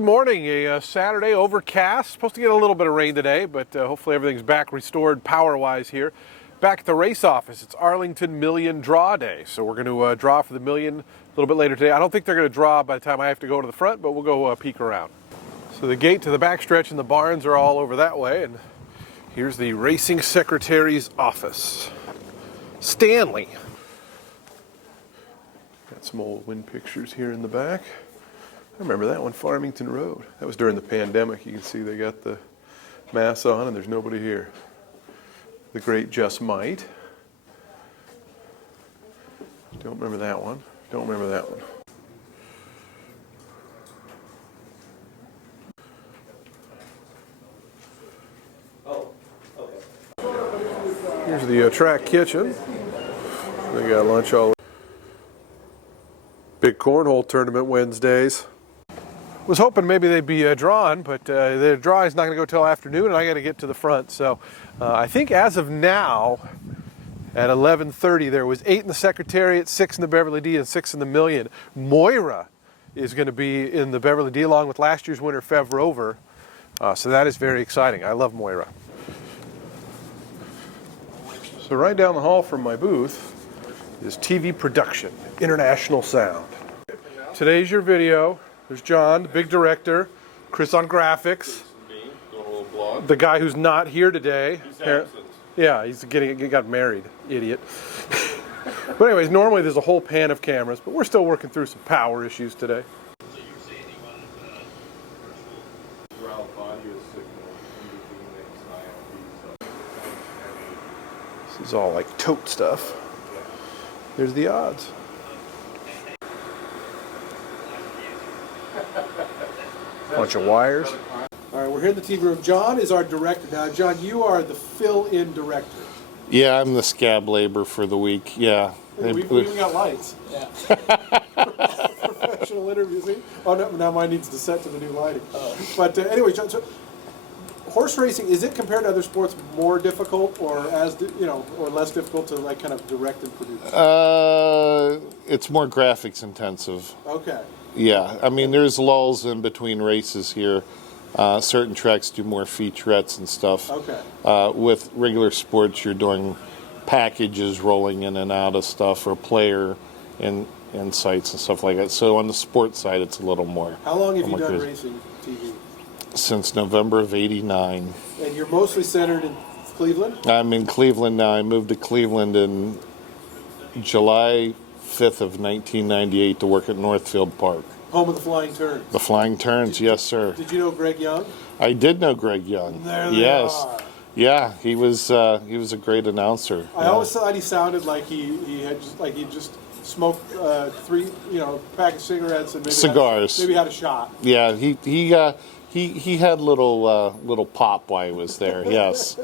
Good morning. A Saturday, overcast. Supposed to get a little bit of rain today, but hopefully everything's back restored power-wise here. Back at the race office, it's Arlington Million draw day. So we're going to draw for the Million a little bit later today. I don't think they're going to draw by the time I have to go to the front, but we'll go peek around. So the gate to the backstretch and the barns are all over that way, and here's the racing secretary's office. Stanley. Got some old wind pictures here in the back. I remember that one, Farmington Road. That was during the pandemic. You can see they got the mask on and there's nobody here. The Great Just Might. Don't remember that one. Don't remember that one. Here's the track kitchen. They got lunch all. Big cornhole tournament Wednesdays. Was hoping maybe they'd be drawn, but the draw is not going to go till afternoon, and I got to get to the front. So I think as of now, at 11:30, there was 8 in the Secretariat, 6 in the Beverly D, and 6 in the Million. Moira is going to be in the Beverly D along with last year's winner, Fev Rover. So that is very exciting. I love Moira. So right down the hall from my booth is TeeVee Production, International Sound. Today's your video. There's John, the big director, Chris on graphics, the guy who's not here today. Yeah, he got married, idiot. But anyways, normally there's a whole pan of cameras, but we're still working through some power issues today. This is all like tote stuff. There's the odds. Bunch of wires. All right, we're here in the TV room. John is our director. Now, John, you are the fill-in director. Yeah, I'm the scab labor for the week. Yeah. We even got lights. Yeah. Professional interviews. Oh, no, now mine needs to set to the new lighting. Oh. But anyway, John, so horse racing, is it compared to other sports more difficult, or or less difficult to like kind of direct and produce? It's more graphics intensive. Okay. Yeah, I mean, there's lulls in between races here. Certain tracks do more featurettes and stuff. Okay. With regular sports, you're doing packages rolling in and out of stuff, or player insights and stuff like that. So on the sports side, it's a little more. How long have you done racing TV? Since November of '89. And you're mostly centered in Cleveland? I'm in Cleveland now. I moved to Cleveland in July 5th of 1998 to work at Northfield Park. Home of the Flying Turns. The Flying Turns, yes, sir. Did you know Greg Young? I did know Greg Young. There they are. Yeah, he was a great announcer. I always thought he sounded like he just smoked 3 pack of cigarettes and maybe cigars. Maybe had a shot. Yeah, he had little pop while he was there. Yes.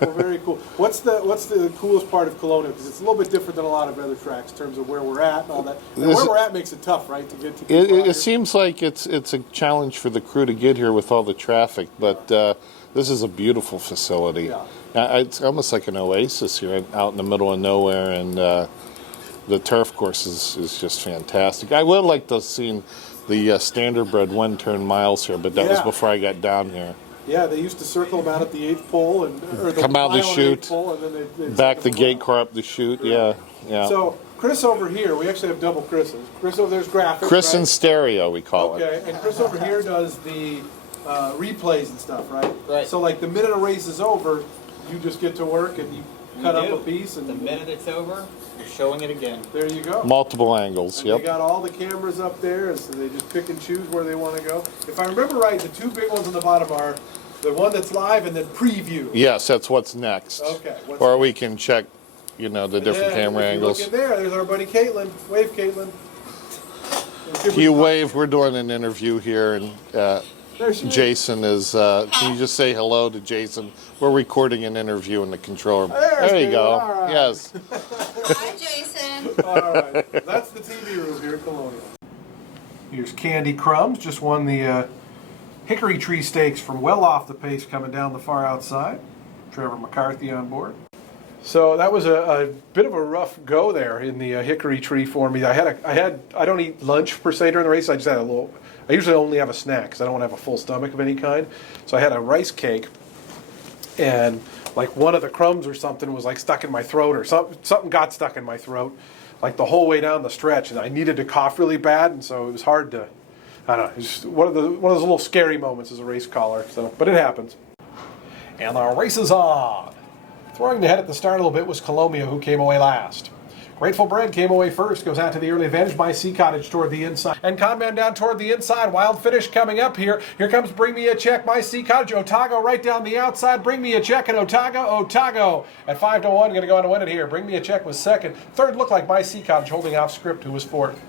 Well, very cool. What's the coolest part of Colonial? Because it's a little bit different than a lot of other tracks in terms of where we're at and all that. And where we're at makes it tough, right, to get to. It seems like it's a challenge for the crew to get here with all the traffic, but this is a beautiful facility. Yeah. It's almost like an oasis here, out in the middle of nowhere, and the turf course is just fantastic. I would like to have seen the standardbred one-turn miles here, but that was before I got down here. Yeah, they used to circle them out at the 8th pole or the come out the chute, pole, and then they'd back the gate car up the chute. Yeah. So Chris over here, we actually have double Chris's. Chris over there's graphics. Chris in stereo, we call it. Okay, and Chris over here does the replays and stuff, right? Right. So like the minute a race is over, you just get to work and you cut up a piece, and the minute it's over, you're showing it again. There you go. Multiple angles. And they got all the cameras up there, and so they just pick and choose where they want to go. If I remember right, the 2 big ones on the bottom are the one that's live and then preview. Yes, that's what's next. Okay. Or we can check, the different camera angles. Look in there's our buddy Caitlin. Wave, Caitlin. You wave. We're doing an interview here, and Jason is. Can you just say hello to Jason? We're recording an interview in the control room. There you go. Right. Yes. Hi, Jason. All right. That's the TV room here at Colonial. Here's Candy Crumbs. Just won the Hickory Tree Stakes from well off the pace coming down the far outside. Trevor McCarthy on board. So that was a bit of a rough go there in the hickory tree for me. I don't eat lunch per se during the race. I just had a little. I usually only have a snack because I don't want to have a full stomach of any kind. So I had a rice cake, and like one of the crumbs or something was like stuck in my throat, or something got stuck in my throat, like the whole way down the stretch, and I needed to cough really bad, and so it was hard to. I don't know. It's just one of those little scary moments as a race caller. So, but it happens. And the race is on. Throwing the head at the start a little bit was Colonial, who came away last. Grateful Bread came away first, goes out to the early advantage by Sea Cottage toward the inside. And Conman down toward the inside. Wild Finish coming up here. Here comes Bring Me a Check by Sea Cottage. Otago right down the outside. Bring Me a Check and Otago at 5-1. Going to go on to win it here. Bring Me a Check was second. Third looked like by Sea Cottage, holding off Script, who was fourth.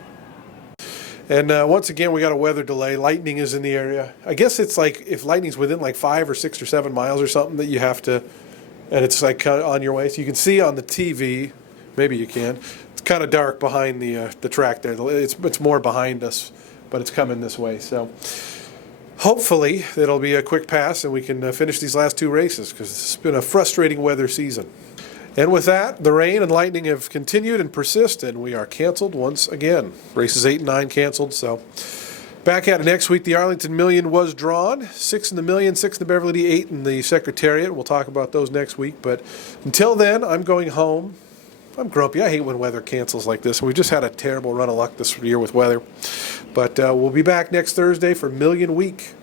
And once again, we got a weather delay. Lightning is in the area. I guess it's like if lightning's within like 5 or 6 or 7 miles or something that you have to, and it's like on your way. So you can see on the TeeVee, maybe you can. It's kind of dark behind the track there. It's more behind us, but it's coming this way. So hopefully it'll be a quick pass and we can finish these last 2 races because it's been a frustrating weather season. And with that, the rain and lightning have continued and persist, and we are canceled once again. Races 8 and 9 canceled, so back at it next week. The Arlington Million was drawn. 6 in the Million, 6 in the Beverly, 8 in the Secretariat. We'll talk about those next week. But until then, I'm going home. I'm grumpy. I hate when weather cancels like this. We've just had a terrible run of luck this year with weather. But we'll be back next Thursday for Million Week.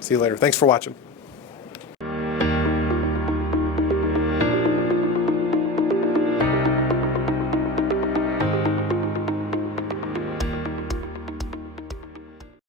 See you later. Thanks for watching.